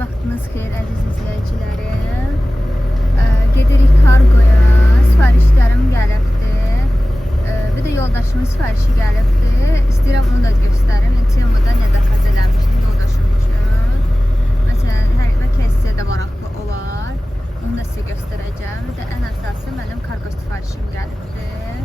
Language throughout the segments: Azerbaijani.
Vaxtınız xeyir əziz izləyicilərim. Gedirik kargoya. Sifarişlərim gəlibdir. Bir də yoldaşımın sifarişi gəlibdir. İstəyirəm onu da göstərim. Temada nə zakaz eləmişdim yoldaşım üçün. Məsələn, hər kəsə də maraqlı olar. Onu da sizə göstərəcəm. Bir də ən əsası mənim kargo sifarişim gəlibdir.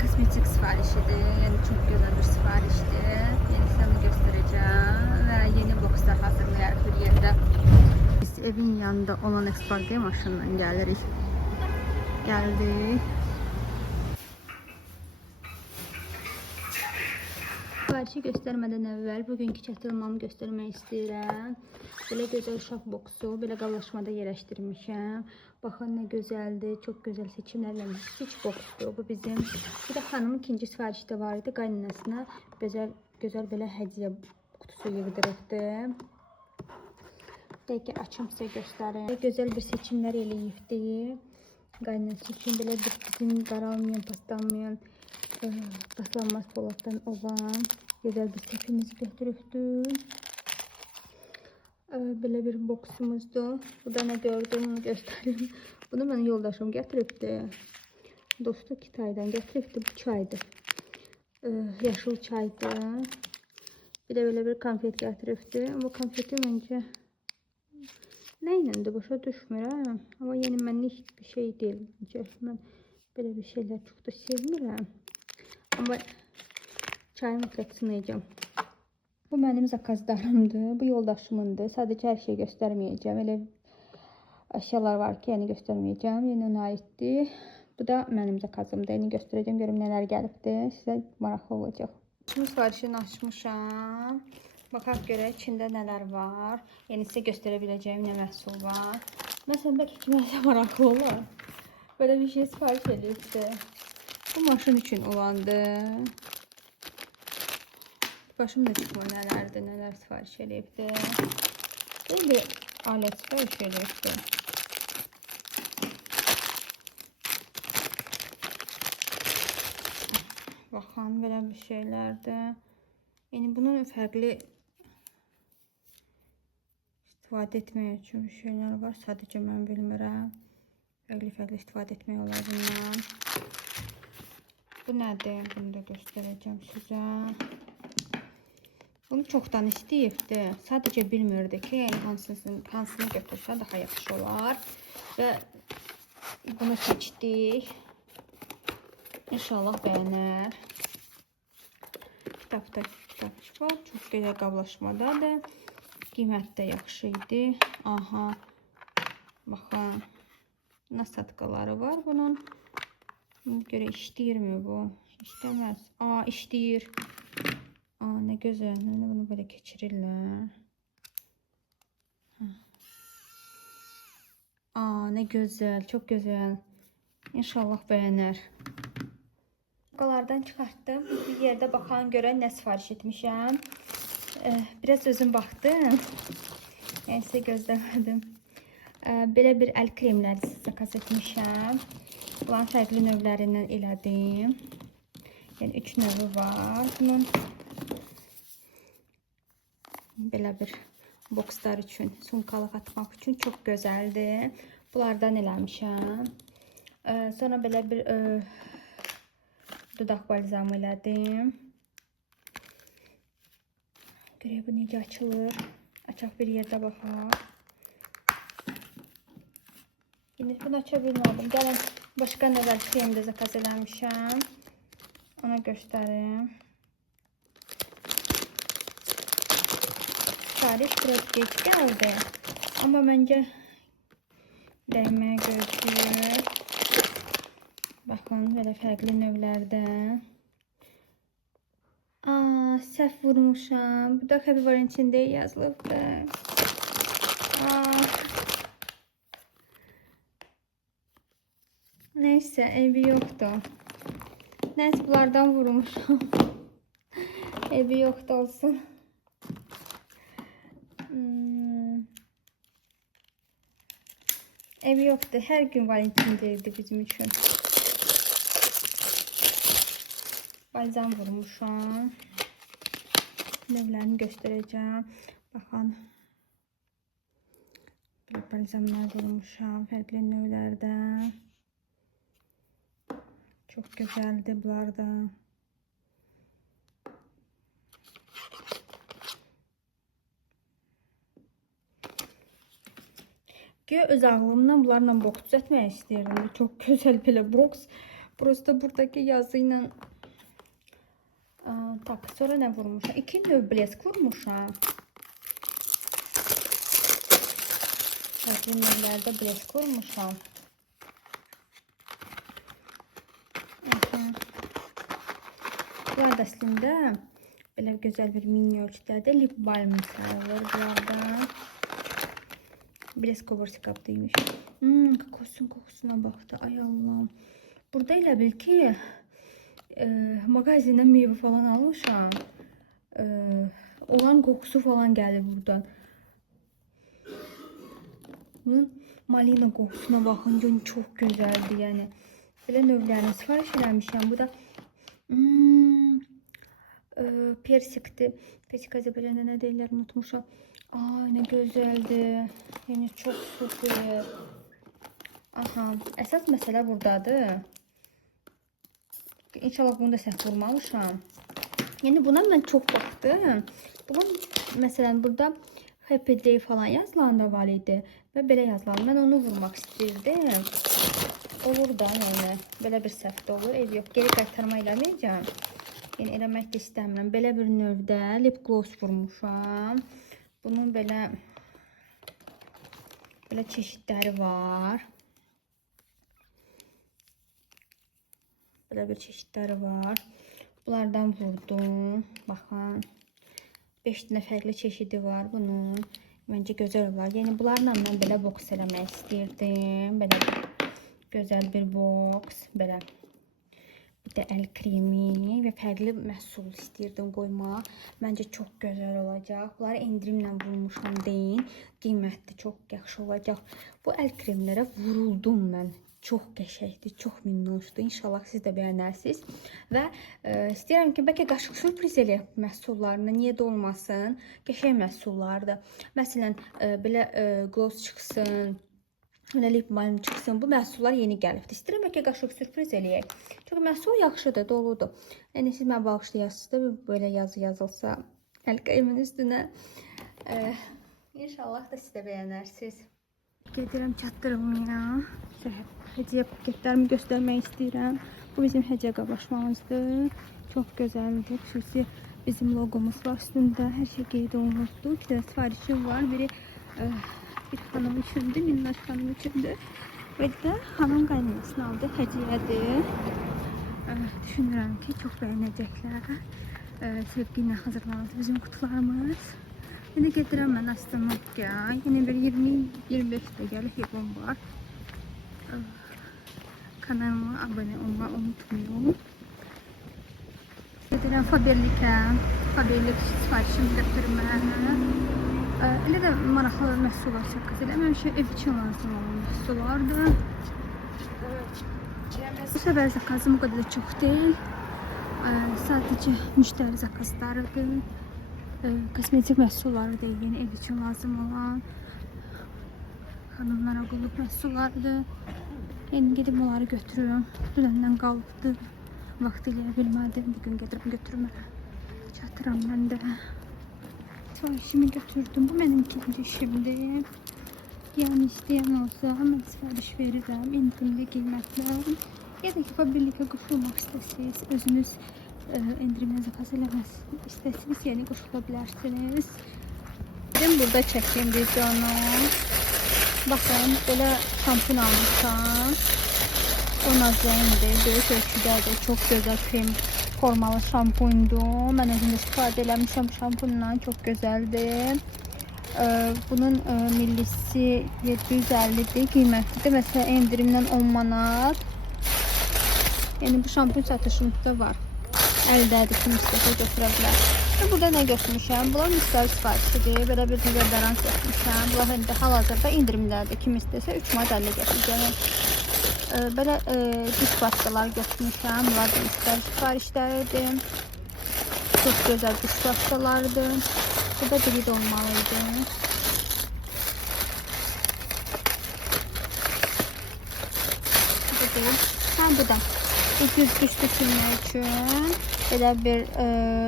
Kosmetik sifarişidir. Yəni çox gözəl bir sifarişdir. Yəni sizə onu göstərəcəm və yeni bokslar hazırlayarıq bir yerdə. Biz evin yanında olan Expark'a maşınla gəlirik. Gəldik. Sifarişi göstərmədən əvvəl bugünkü çatılmamı göstərmək istəyirəm. Belə gözəl uşaq boksu, belə qallaşmada yerləşdirmişəm. Baxın nə gözəldir, çox gözəl seçimlərlə kiçik boksdur. Bu bizim, bir də xanımın ikinci sifarişi də var idi. Qaynanasına gözəl belə hədiyyə kutusu yığdırıbdı. Dəqiqə açım sizə göstərim. Gözəl bir seçimlər eləyibdir. Qaynanası üçün belə bir bizim qaralmayan, paslanmayan, paslanmaz poladdan olan gözəl bir sepimizi götürübdür. Belə bir boksumuzdur. Bu da nə gördüm, onu göstərim. Bunu mənə yoldaşım gətiribdi. Dostu Kitaydan gətiribdi. Bu çaydır. Yaşıl çaydır. Bir də belə bir konfet gətiribdi. Bu konfeti məncə nə iləndir, başa düşmürəm. Amma yəni mənlik bir şey deyil. Mən belə bir şeylər çox da sevmirəm. Amma çayı mütləq sınayacağım. Bu mənim zakazlarımdır. Bu yoldaşımındır. Sadəcə hər şey göstərməyəcəm. Elə əşyalar var ki, yəni göstərməyəcəm. Yəni ona aiddir. Bu da mənim zakazımdır. Yəni göstərəcəm, görüm nələr gəlibdir. Sizə maraqlı olacaq. Şimdi sifarişini açmışam. Baxaq görək içində nələr var. Yəni sizə göstərə biləcəyim nə məhsul var. Məsələn, bəlkə kiməsə maraqlı olar. Belə bir şey sifariş edibdi. Bu maşın üçün olandı. Başım da çıxmır nələrdir, nələr sifariş edibdi. Belə bir alət sifariş edibdi. Baxın, belə bir şeylərdir. Yəni bunun fərqli istifadə etmək üçün bir şeylər var. Sadəcə mən bilmirəm. Fərqli istifadə etmək olar bundan. Bu nədir? Bunu da göstərəcəm sizə. Bunu çoxdan istəyibdi. Sadəcə bilmirdi ki, yəni hansını götürsə daha yaxşı olar. Və bunu seçdik. İnşallah bəyənər. Kitabda var. Çox gözəl qablaşmadadır. Qiymət də yaxşı idi. Aha. Baxın. Nasatqaları var bunun. Buna görə işləyirmi bu? İşləməz. İşləyir. Nə gözəl. Bunu belə keçirirlər. Nə gözəl. Çox gözəl. İnşallah bəyənər. Qalardan çıxartdım. Bir yerdə baxan görən nə sifariş etmişəm. Biraz özüm baxdım. Yəni sizə gözləmədim. Belə bir əl kremləri zakaz etmişəm. Bunların fərqli növlərindən elədim. Yəni 3 növü var. Bunun belə bir bokslar üçün, sumkalıq atmaq üçün çox gözəldir. Bunlardan eləmişəm. Sonra belə bir dodaq balzamı elədim. Görək bu necə açılır. Açaq bir yerdə baxaq. Yine bunu aça bilmədim. Gəlin başqa nələr krem də zakaz eləmişəm. Ona göstərim. Sifariş biraz geç gəldi. Amma məncə dəyməyə gözləyir. Baxın, belə fərqli növlərdən. Səhv vurmuşam. Bu da Xəbivarın içində yazılıbdır. Neyse, evi yoxdur. Neyse, bunlardan vurmuşam. Evi yoxdur olsun. Evi yoxdur. Hər gün Valentin deyildi bizim üçün. Balzam vurmuşam. Növlərini göstərəcəm. Baxın. balzamlar vurmuşam fərqli növlərdən. Çox gözəldir bunlar da. Öz ağlımdan bunlarla boks düzəltmək istəyirdim. Çox gözəl belə boks. Prosta buradakı yazı ilə tak, sonra nə vurmuşam? 2 növ blesk vurmuşam. Fərqli növlərdə blesk vurmuşam. Bunlar da əslində belə gözəl bir mini ölçülərdə lip balm sayılır bunlardan. Blesk koversikapdaymış. Kokusun kokusuna baxdı. Ay Allah'ım. Burada elə bil ki magazindən meyvə falan almışam. Olan kokusu falan gəlir buradan. Bunun malina kokusuna baxınca çox gözəldir. Yəni belə növlərini sifariş eləmişəm. Bu da persikdir. Persik Azərbaycanda nə deyirlər unutmuşam. Ay nə gözəldir. Yəni çox super. Aha, əsas məsələ buradadır. İnşallah bunu da səhv vurmamışam. Yəni buna mən çox baxdım. Bunun məsələn burada Happy Day falan yazılan da var idi və belə yazılan. Mən onu vurmaq istirdim. Olur da, yəni belə bir səhv də olur. Ev yox, geri qaytarma eləməyəcəm. Yəni eləmək də istəmirəm. Belə bir növdə lip gloss vurmuşam. Bunun belə çeşidləri var. Belə bir çeşidləri var. Bunlardan vurdum. Baxın. 5 dənə fərqli çeşidi var bunun. Məncə gözəl var. Yəni bunlarla mən belə boks eləmək istirdim. Belə gözəl bir boks. Belə bir də əl kremi və fərqli məhsul istirdim qoymaq. Məncə çox gözəl olacaq. Bunları endirimlə vurmuşam deyin. Qiymətli çox yaxşı olacaq. Bu əl kremlərə vuruldum mən. Çox qəşəngdir, çox minnoşdur. İnşallah siz də bəyənərsiniz. Və istəyirəm ki, bəlkə qaşıq sürpriz eləyək məhsullarına. Niyə də olmasın? Qəşəng məhsullardır. Məsələn, belə gloss çıxsın. Lip balm çıxsın. Bu məhsullar yeni gəlibdir. İstəyirəm ki, qaşıq sürpriz eləyək. Çünki məhsul yaxşıdır, doludur. Yəni siz mənə bağışlayasınız da belə yazı yazılsa əl kremin üstünə. İnşallah da siz də bəyənərsiniz. Gedirəm çatdırılmaya. Hədiyyə paketlərimi göstərmək istəyirəm. Bu bizim hədiyyə qablaşmamızdır. Çox gözəldir. Xüsusi bizim logomuz var üstündə. Hər şey qeyd olunubdur. İki də sifarişim var. Biri bir xanım üçündür, minnaş xanım üçündür. Və də xanım qaynanasını aldı, hədiyyədir. Düşünürəm ki, çox bəyənəcəklər. Sevgi ilə hazırlandı bizim qutularımız. Yine gedirəm mən Astamakya. Yine bir 20-25 dəqiqəlik yığım var. Kanalıma abone olmayı unutmayın. Gedirəm Faberlikə. Faberlik sifarişimi götürmə. Elə də maraqlı məhsullar çəkəz eləməmişəm. Ev üçün lazım olan məhsullardır. Bu səfər zakazım o qədər də çox deyil. Sadəcə müştəri zakazlarıdır. Kosmetik məhsulları deyil, yəni ev üçün lazım olan xanımlara qulluq məhsullarıdır. Yəni gedib onları götürürüm. Dünəndən qalıbdır. Vaxt eləyə bilmədim. Bugün gedirəm götürmərəm. Çatıram mən də. Sifarişimi götürdüm. Bu mənim ikinci işimdir. Yəni istəyən olsa mən sifariş verirəm. İndirimli qiymətlər. Ya da ki, Faberlikə qoşulmaq istəsiniz, özünüz endirimlə zakaz eləmək istəsiniz, yəni qoşula bilərsiniz. Ben burada çəkdim videonu. Baxın, belə şampun almışam. O nazləyindir, böyük ölçüdədir. Çox gözəl krem formalı şampundur. Mən özüm də istifadə eləmişəm şampundan, çox gözəldir. Bunun millisi 750'dir, qiymətlidir. Məsələn, endirimdən 10 manat. Yəni bu şampun satışımızda var. Əldədir, kim istəsə götürə bilər. Burada nə götürmüşəm? Bunlar müstəvi sifarişidir. Belə bir dezoderant götürmüşəm. Bunlar indi hal-hazırda indirimlərdir. Kim istəsə 3 manat 50 götürəcəm. Belə diş başqaları götürmüşəm. Bunlar da müstəvi sifarişləridir. Çox gözəl diş başqalarıdır. Bu da biri də olmalıydı. göstereyim. Ha bu da. Bu güzgüçlü silmək üçün belə bir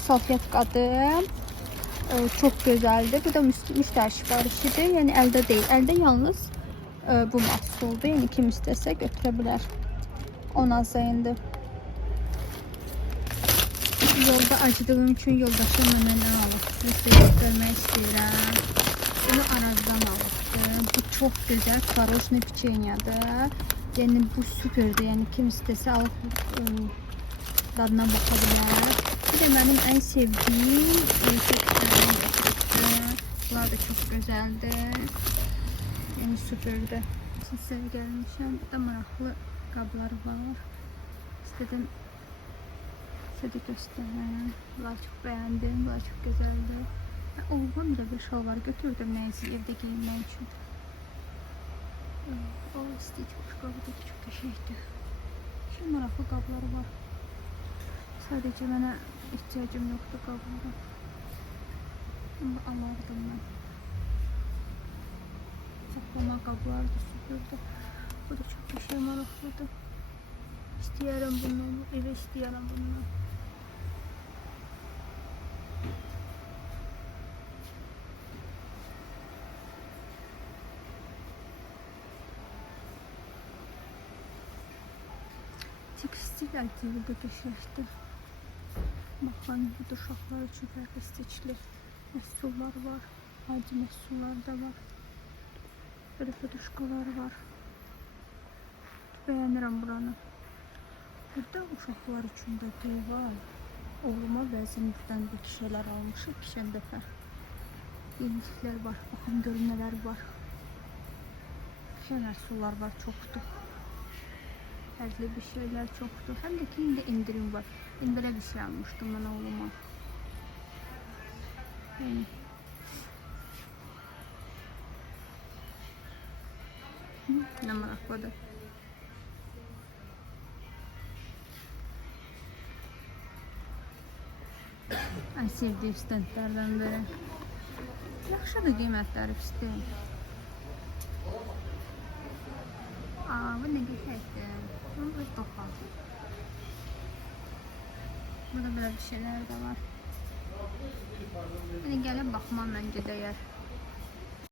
salfetkadır. Çok güzeldi. Bu da müşteri siparişidir. Yani elde değil. Elde yalnız bu mahsuldur. Yani kim istese götürebilir. 10 azayındı. Yolda acıdığım için yoldaşımla mənə alıb. Size göstermek istedim. Bunu Araz'dan almıştım. Bu çok güzel tvarojный печеньеdir. Yani bu süperdi. Yani kim istese alıp tadına bakabilir. Bir de benim en sevdiğim bunlar da çok güzeldi. Yani süperdi. Size gelmişim. Burada maraqlı qablar var. İstedim size göstereyim. Bunlar çok beğendim. Bunlar çok güzeldi. Oğlum bile bir şalvar götürdüm neyse evde giyinmek için. O istik qabı da çok qəşəngdir. Şimdi maraqlı qabları var. Sadece bana ihtiyacım yoktu qablara. Ama alardım ben. Saklama qablar da süpürdü. Bu da çok qəşəng maraqlıdır. İstəyərəm bundan. Eve istəyərəm bundan. Tekstil altında qəşəngdir. Baxın, bu da uşaqlar üçün fərqli seçili məhsullar var. Adi məhsullar da var. Böyle poduşkalar var. Beğenirim buranı. Burada uşaqlar üçün də qıy var. Oğluma bəzən buradan bir şeyler almışıq. Keçən dəfə. Yeniliklər var. Baxın görün nələr var. Şey məhsullar var, çoxdur. Fərqli bir şeyler çoktu. Hem de kimde indirim var. İndire bir şey almıştım ben oğluma. Yani. Ne maraqlıdır. En sevdiğim stendlerden biri. Yaxşıdır qiymətləri pis deyil. Bu ne qəşəngdir. Bunu da toxaldı. Burada böyle bir şeyler de var. Yani gəlib baxmam məncə dəyər.